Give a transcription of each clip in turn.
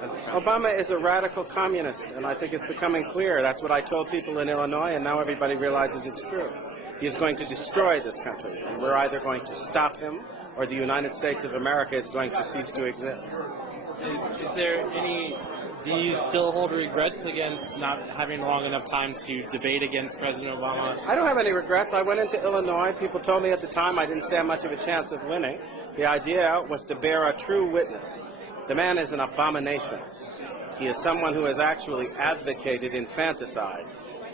as a president? Obama is a radical communist, and I think it's becoming clear. That's what I told people in Illinois, and now everybody realizes it's true. He is going to destroy this country, and we're either going to stop him or the United States of America is going to cease to exist. Is there any... Do you still hold regrets against not having long enough time to debate against President Obama? I don't have any regrets. I went into Illinois. People told me at the time I didn't stand much of a chance of winning. The idea was to bear a true witness. The man is an abomination. He is someone who has actually advocated infanticide,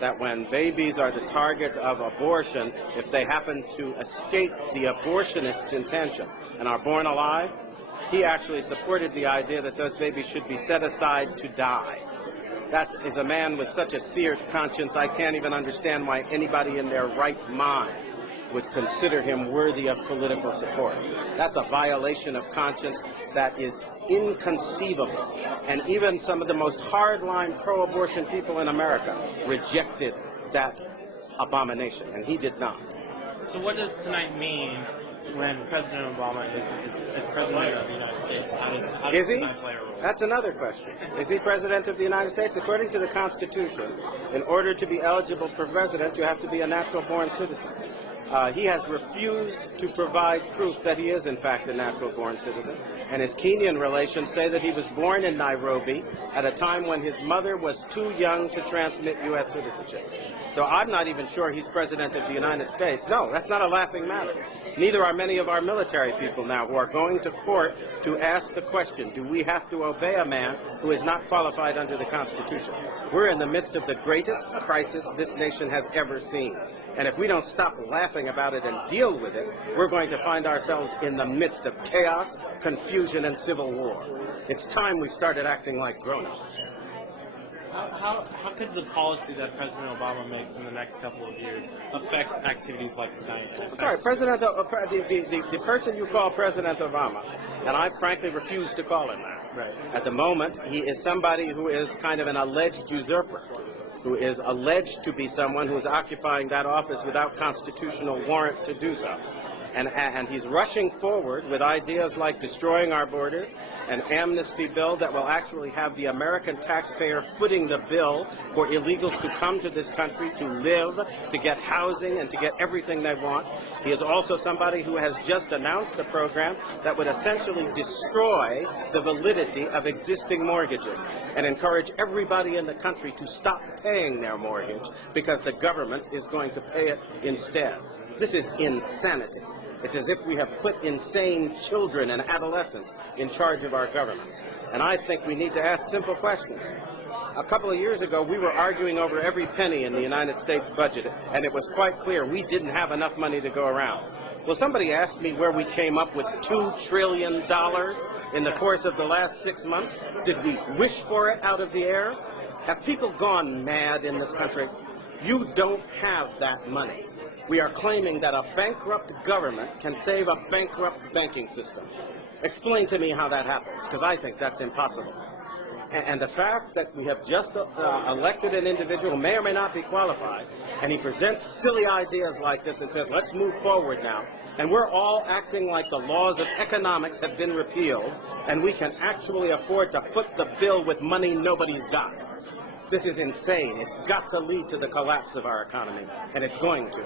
that when babies are the target of abortion, if they happen to escape the abortionist's intention and are born alive, he actually supported the idea that those babies should be set aside to die. That is a man with such a seared conscience, I can't even understand why anybody in their right mind would consider him worthy of political support. That's a violation of conscience that is inconceivable. And even some of the most hardline pro-abortion people in America rejected that abomination, and he did not. So what does tonight mean when President Obama is President of the United States? How does tonight play a role? That's another question. Is he President of the United States? According to the Constitution, in order to be eligible for president, you have to be a natural-born citizen. He has refused to provide proof that he is, in fact, a natural-born citizen, and his Kenyan relations say that he was born in Nairobi at a time when his mother was too young to transmit U.S. citizenship. So I'm not even sure he's President of the United States. No, that's not a laughing matter. Neither are many of our military people now who are going to court to ask the question, do we have to obey a man who is not qualified under the Constitution? We're in the midst of the greatest crisis this nation has ever seen. And if we don't stop laughing about it and deal with it, we're going to find ourselves in the midst of chaos, confusion, and civil war. It's time we started acting like grown-ups. How could the policy that President Obama makes in the next couple of years affect activities like tonight? Sorry, the person you call President Obama, and I frankly refuse to call him that. Right. At the moment, he is somebody who is kind of an alleged usurper, who is alleged to be someone who is occupying that office without constitutional warrant to do so. And he's rushing forward with ideas like destroying our borders, an amnesty bill that will actually have the American taxpayer footing the bill for illegals to come to this country to live, to get housing, and to get everything they want. He is also somebody who has just announced a program that would essentially destroy the validity of existing mortgages and encourage everybody in the country to stop paying their mortgage because the government is going to pay it instead. This is insanity. It's as if we have put insane children and adolescents in charge of our government. And I think we need to ask simple questions. A couple of years ago, we were arguing over every penny in the United States budget, and it was quite clear we didn't have enough money to go around. Well, somebody asked me where we came up with $2 trillion in the course of the last 6 months. Did we wish for it out of the air? Have people gone mad in this country? You don't have that money. We are claiming that a bankrupt government can save a bankrupt banking system. Explain to me how that happens, because I think that's impossible. And the fact that we have just elected an individual who may or may not be qualified, and he presents silly ideas like this and says, let's move forward now, and we're all acting like the laws of economics have been repealed, and we can actually afford to foot the bill with money nobody's got. This is insane. It's got to lead to the collapse of our economy, and it's going to.